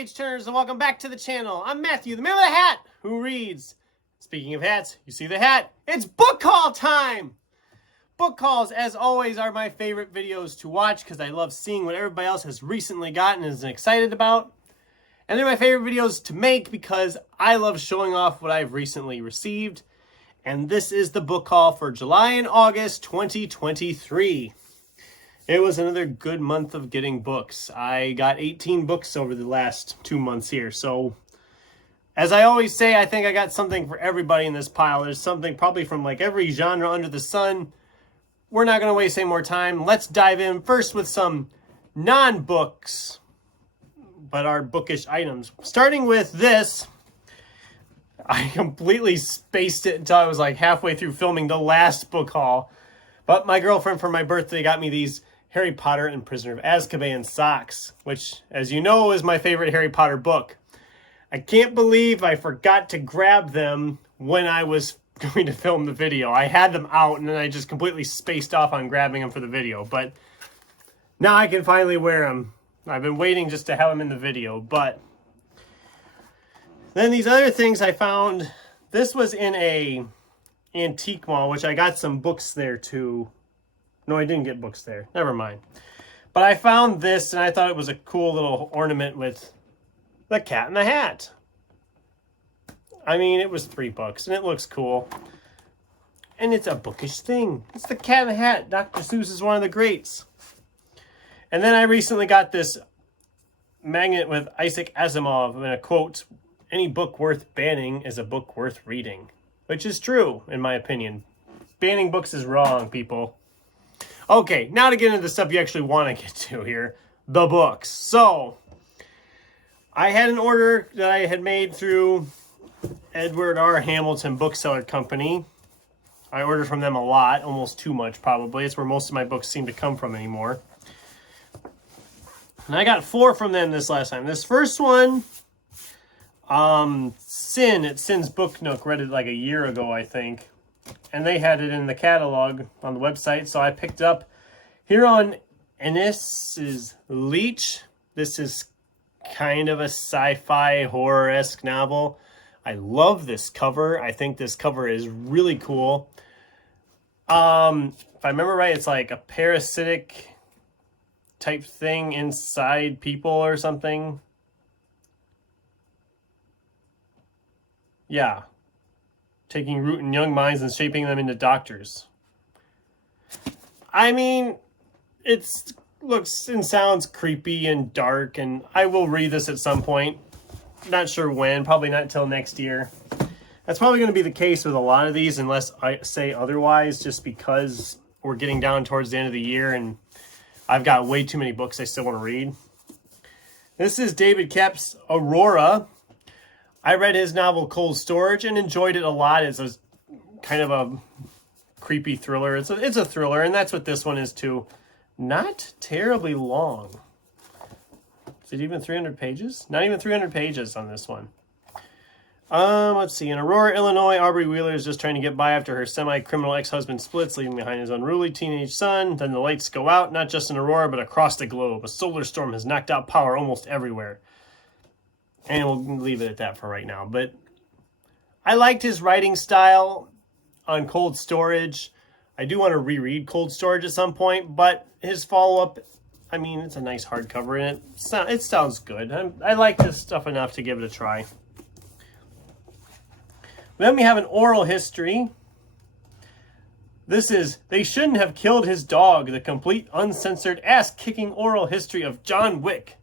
page turners, and welcome back to the channel. I'm Matthew, the man with the hat, who reads. Speaking of hats, you see the hat? It's book haul time! Book hauls, as always, are my favorite videos to watch because I love seeing what everybody else has recently gotten and is excited about. And they're my favorite videos to make because I love showing off what I've recently received. And this is the book haul for July and August 2023. It was another good month of getting books. I got 18 books over the last 2 months here. So, as I always say, I think I got something for everybody in this pile. There's something probably from like every genre under the sun. We're not going to waste any more time. Let's dive in first with some non-books, but are bookish items. Starting with this, I completely spaced it until I was like halfway through filming the last book haul. But my girlfriend for my birthday got me these Harry Potter and Prisoner of Azkaban socks, which, as you know, is my favorite Harry Potter book. I can't believe I forgot to grab them when I was going to film the video. I had them out and then I just completely spaced off on grabbing them for the video. But now I can finally wear them. I've been waiting just to have them in the video. But then these other things I found. This was in a antique mall, which I got some books there too. No, I didn't get books there. Never mind. But I found this and I thought it was a cool little ornament with the Cat in the Hat. I mean, it was $3 and it looks cool. And it's a bookish thing. It's the Cat in the Hat. Dr. Seuss is one of the greats. And then I recently got this magnet with Isaac Asimov and a quote, "Any book worth banning is a book worth reading." Which is true, in my opinion. Banning books is wrong, people. Okay, now to get into the stuff you actually want to get to here. The books. So, I had an order that I had made through Edward R. Hamilton Bookseller Company. I ordered from them a lot, almost too much probably. It's where most of my books seem to come from anymore. And I got 4 from them this last time. This first one, Sin at Sin's Book Nook, read it like a year ago, I think. And they had it in the catalog on the website, so I picked it up. Here on Ennis's Leech, this is kind of a sci-fi horror-esque novel. I love this cover. I think this cover is really cool. If I remember right, it's like a parasitic type thing inside people or something. Yeah. Taking root in young minds and shaping them into doctors. I mean, it looks and sounds creepy and dark, and I will read this at some point. Not sure when, probably not until next year. That's probably going to be the case with a lot of these, unless I say otherwise, just because we're getting down towards the end of the year, and I've got way too many books I still want to read. This is David Koepp's Aurora. I read his novel Cold Storage and enjoyed it a lot. It's a kind of a creepy thriller. It's a thriller, and that's what this one is too. Not terribly long. Is it even 300 pages? Not even 300 pages on this one. Let's see. In Aurora, Illinois, Aubrey Wheeler is just trying to get by after her semi-criminal ex-husband splits, leaving behind his unruly teenage son. Then the lights go out, not just in Aurora, but across the globe. A solar storm has knocked out power almost everywhere. And we'll leave it at that for right now. But I liked his writing style on Cold Storage. I do want to reread Cold Storage at some point, but his follow-up, I mean, it's a nice hardcover, and it sounds good. I like this stuff enough to give it a try. Then we have an oral history. This is They Shouldn't Have Killed His Dog, the complete uncensored ass-kicking oral history of John Wick,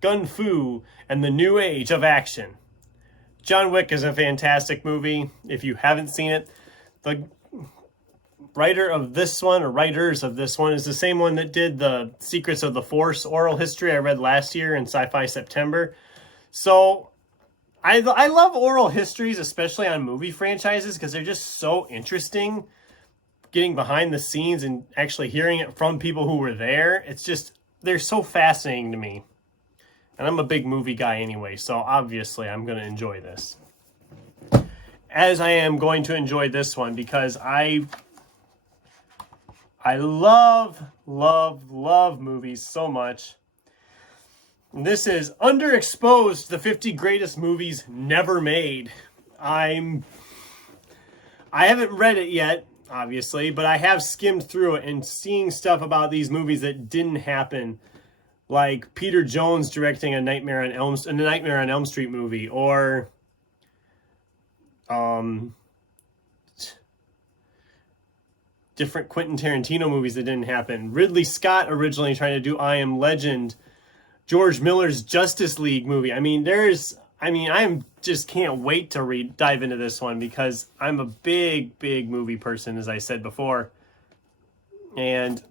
Gun Fu, and the New Age of Action. John Wick is a fantastic movie. If you haven't seen it, the writer of this one, or writers of this one, is the same one that did the Secrets of the Force oral history I read last year in Sci-Fi September. So I love oral histories, especially on movie franchises, because they're just so interesting. Getting behind the scenes and actually hearing it from people who were there, they're so fascinating to me. And I'm a big movie guy anyway, so obviously I'm going to enjoy this. As I am going to enjoy this one, because I love movies so much. This is Underexposed, the 50 Greatest Movies Never Made. I haven't read it yet, obviously, but I have skimmed through it and seeing stuff about these movies that didn't happen, like Peter Jones directing a Nightmare on Elm Street movie, or different Quentin Tarantino movies that didn't happen. Ridley Scott originally trying to do I Am Legend, George Miller's Justice League movie. I just can't wait to dive into this one because I'm a big movie person, as I said before. And,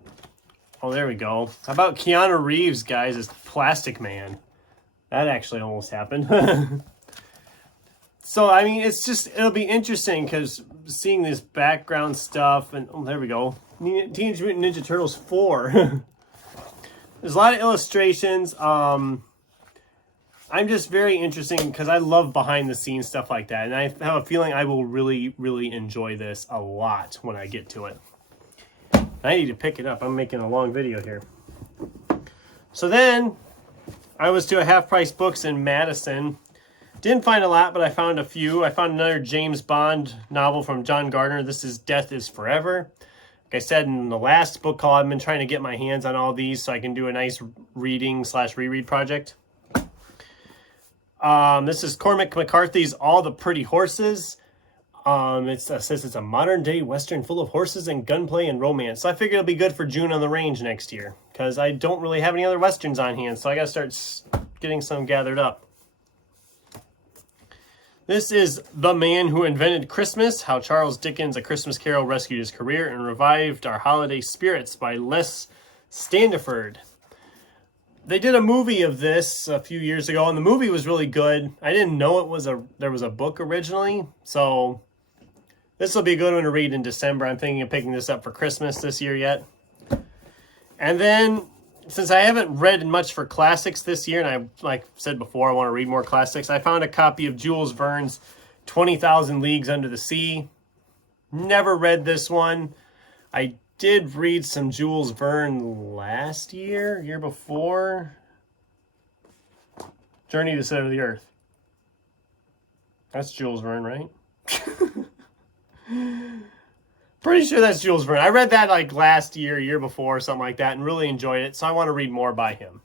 oh, there we go. How about Keanu Reeves, guys, as Plastic Man? That actually almost happened. So, I mean, it'll be interesting because seeing this background stuff and, oh, there we go. Teenage Mutant Ninja Turtles 4. There's a lot of illustrations. I'm just very interesting because I love behind the scenes stuff like that. And I have a feeling I will really enjoy this a lot when I get to it. I need to pick it up. I'm making a long video here. So then I was to a Half Price Books in Madison. Didn't find a lot, but I found a few. I found another James Bond novel from John Gardner. This is Death is Forever. Like I said in the last book call, I've been trying to get my hands on all these so I can do a nice reading/reread project. This is Cormac McCarthy's All the Pretty Horses. It says it's a modern-day Western full of horses and gunplay and romance. So I figured it'll be good for June on the Range next year because I don't really have any other Westerns on hand, so I got to start getting some gathered up. This is The Man Who Invented Christmas, How Charles Dickens' A Christmas Carol Rescued His Career and Revived Our Holiday Spirits by Les Standiford. They did a movie of this a few years ago, and the movie was really good. I didn't know there was a book originally, so this will be a good one to read in December. I'm thinking of picking this up for Christmas this year yet. And then, since I haven't read much for classics this year, and I, like said before, I want to read more classics, I found a copy of Jules Verne's 20,000 Leagues Under the Sea. Never read this one. I did read some Jules Verne last year before. Journey to the Center of the Earth. That's Jules Verne, right? Pretty sure that's Jules Verne. I read that like last year before, something like that, and really enjoyed it, so I want to read more by him.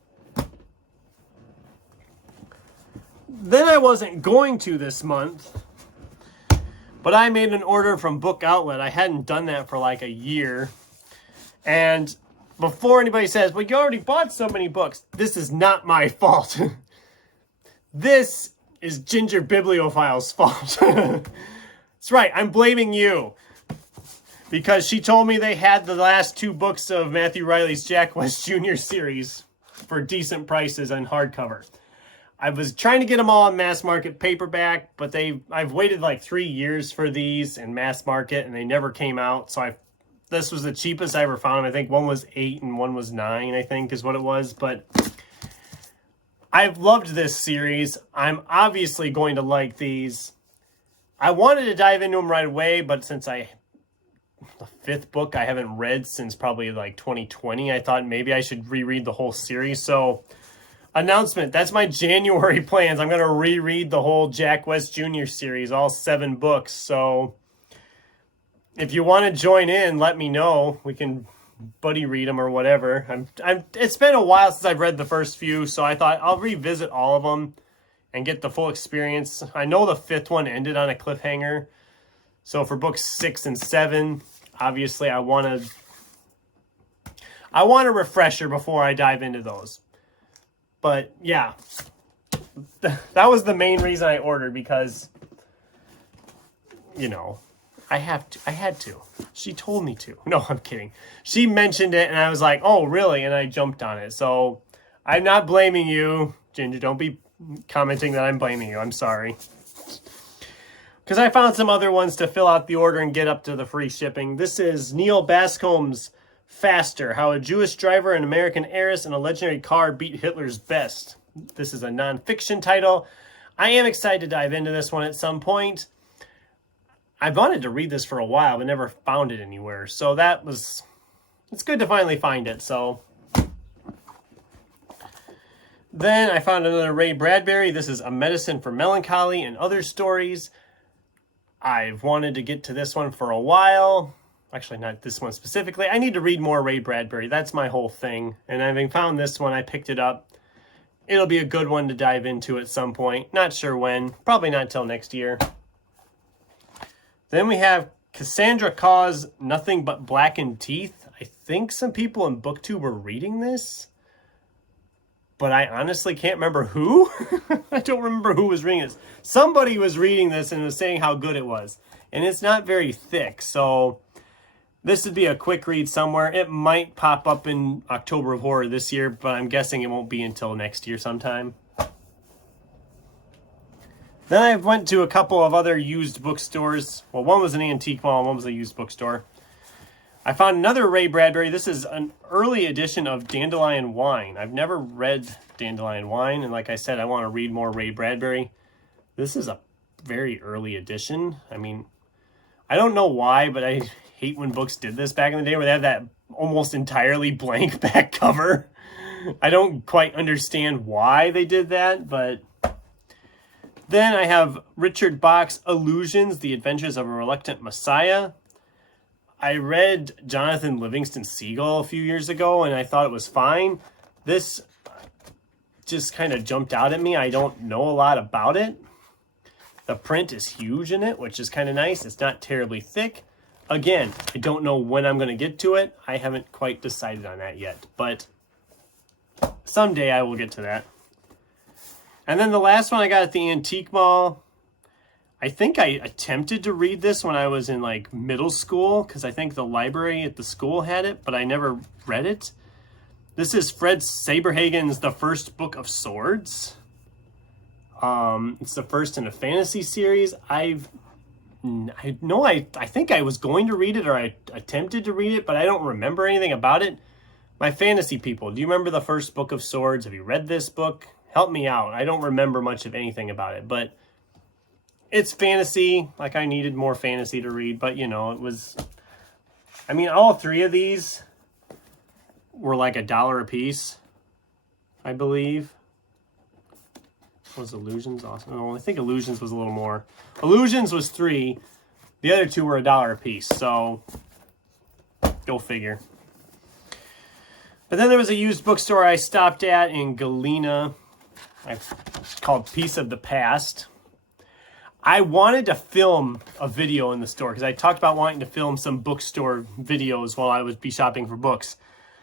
Then I wasn't going to this month, but I made an order from Book Outlet. I hadn't done that for like a year. And before anybody says, well, you already bought so many books, this is not my fault. This is Ginger Bibliophile's fault. That's right, I'm blaming you. Because she told me they had the last 2 books of Matthew Riley's Jack West Jr. series for decent prices on hardcover. I was trying to get them all on mass market paperback, but I've waited like 3 years for these in mass market, and they never came out. So this was the cheapest I ever found them. I think one was $8 and one was $9, I think is what it was. But I've loved this series. I'm obviously going to like these. I wanted to dive into them right away, but since the 5th book I haven't read since probably like 2020, I thought maybe I should reread the whole series. So, announcement, that's my January plans. I'm going to reread the whole Jack West Jr. series, all 7 books. So, if you want to join in, let me know. We can buddy read them or whatever. It's been a while since I've read the first few, so I thought I'll revisit all of them and get the full experience. I know the 5th one ended on a cliffhanger. So for books 6 and 7, obviously I want a refresher before I dive into those. But yeah, that was the main reason I ordered because, you know, I had to. She told me to. No, I'm kidding. She mentioned it and I was like, oh, really? And I jumped on it. So I'm not blaming you, Ginger. Don't be commenting that I'm blaming you. I'm sorry. Because I found some other ones to fill out the order and get up to the free shipping. This is Neil Bascom'S Faster, How a Jewish Driver, an American Heiress, and a Legendary Car Beat Hitler's Best. This is a nonfiction title. I am excited to dive into this one at some point. I wanted to read this for a while, but never found it anywhere. So it's good to finally find it. So Then I found another Ray Bradbury. This is A Medicine for Melancholy and Other Stories. I've wanted to get to this one for a while. Actually, not this one specifically. I need to read more Ray Bradbury. That's my whole thing. And having found this one, I picked it up. It'll be a good one to dive into at some point. Not sure when. Probably not till next year. Then we have Cassandra Caw's Nothing But Blackened Teeth. I think some people in BookTube were reading this, but I honestly can't remember who. I don't remember who was reading this. Somebody was reading this and was saying how good it was. And it's not very thick, so this would be a quick read somewhere. It might pop up in October of Horror this year, but I'm guessing it won't be until next year sometime. Then I went to a couple of other used bookstores. Well, one was an antique mall, one was a used bookstore. I found another Ray Bradbury. This is an early edition of Dandelion Wine. I've never read Dandelion Wine, and like I said, I want to read more Ray Bradbury. This is a very early edition. I mean, I don't know why, but I hate when books did this back in the day where they have that almost entirely blank back cover. I don't quite understand why they did that, but... Then I have Richard Bach's Illusions, The Adventures of a Reluctant Messiah. I read Jonathan Livingston Seagull a few years ago, and I thought it was fine. This just kind of jumped out at me. I don't know a lot about it. The print is huge in it, which is kind of nice. It's not terribly thick. Again, I don't know when I'm going to get to it. I haven't quite decided on that yet, but someday I will get to that. And then the last one I got at the antique mall, I think I attempted to read this when I was in like middle school because I think the library at the school had it, but I never read it. This is Fred Saberhagen's The First Book of Swords. It's the first in a fantasy series. I think I was going to read it or I attempted to read it, but I don't remember anything about it. My fantasy people, do you remember The First Book of Swords? Have you read this book? Help me out. I don't remember much of anything about it, but it's fantasy. Like, I needed more fantasy to read, but, you know, it was... I mean, all three of these were like $1 a piece, I believe. Was Illusions awesome? Oh, I think Illusions was a little more. Illusions was $3. The other two were $1 a piece, so go figure. But then there was a used bookstore I stopped at in Galena. It's called Piece of the Past. I wanted to film a video in the store because I talked about wanting to film some bookstore videos while I would be shopping for books.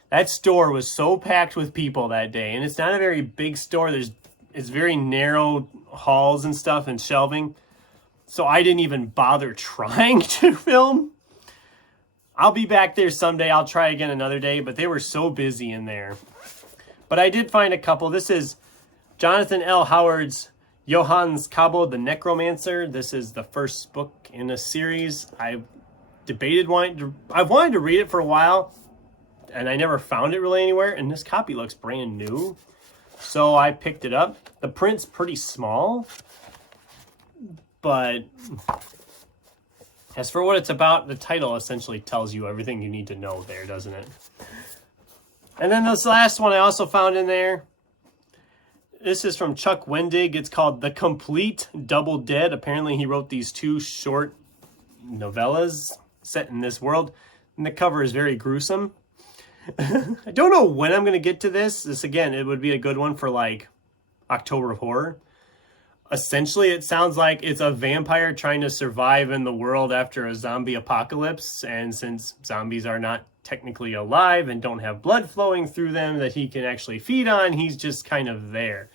That store was so packed with people that day, and it's not a very big store. It's very narrow halls and stuff and shelving. So I didn't even bother trying to film. I'll be back there someday. I'll try again another day, but they were so busy in there. But I did find a couple. This is Jonathan L. Howard's Johannes Cabo the Necromancer. This is the first book in a series. I've wanted to read it for a while, and I never found it really anywhere, and this copy looks brand new. So I picked it up. The print's pretty small, but as for what it's about, the title essentially tells you everything you need to know there, doesn't it? And then this last one I also found in there. This is from Chuck Wendig. It's called The Complete Double Dead. Apparently he wrote these 2 short novellas set in this world. And the cover is very gruesome. I don't know when I'm going to get to this. This, again, it would be a good one for like October of Horror. Essentially, it sounds like it's a vampire trying to survive in the world after a zombie apocalypse. And since zombies are not technically alive and don't have blood flowing through them that he can actually feed on, he's just kind of there.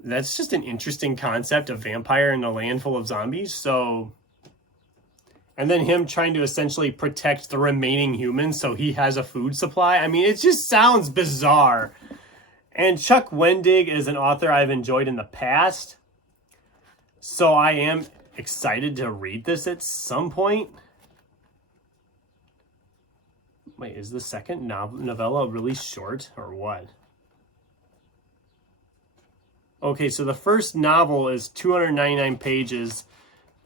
That's just an interesting concept, a vampire in a land full of zombies. So, and then him trying to essentially protect the remaining humans so he has a food supply. I mean, it just sounds bizarre. And Chuck Wendig is an author I've enjoyed in the past. So I am excited to read this at some point. Wait, is the second novella really short or what? Okay, so the first novel is 299 pages.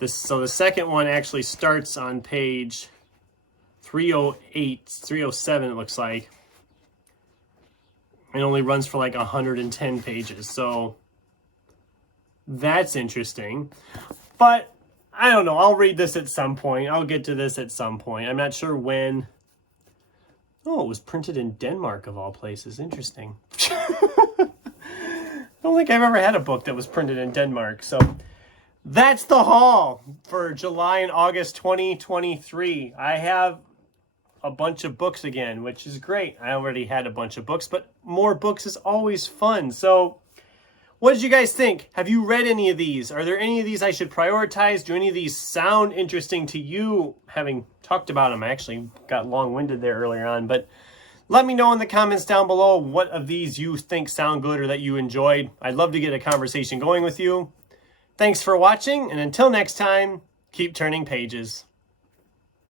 So the second one actually starts on page 308, 307 it looks like. It only runs for like 110 pages, so that's interesting. But I don't know. I'll read this at some point. I'll get to this at some point. I'm not sure when. Oh, it was printed in Denmark, of all places. Interesting. I don't think I've ever had a book that was printed in Denmark. So that's the haul for July and August 2023. I have a bunch of books again, which is great. I already had a bunch of books, but more books is always fun. So what did you guys think? Have you read any of these? Are there any of these I should prioritize? Do any of these sound interesting to you? Having talked about them, I actually got long-winded there earlier on, but let me know in the comments down below what of these you think sound good or that you enjoyed. I'd love to get a conversation going with you. Thanks for watching, and until next time, keep turning pages.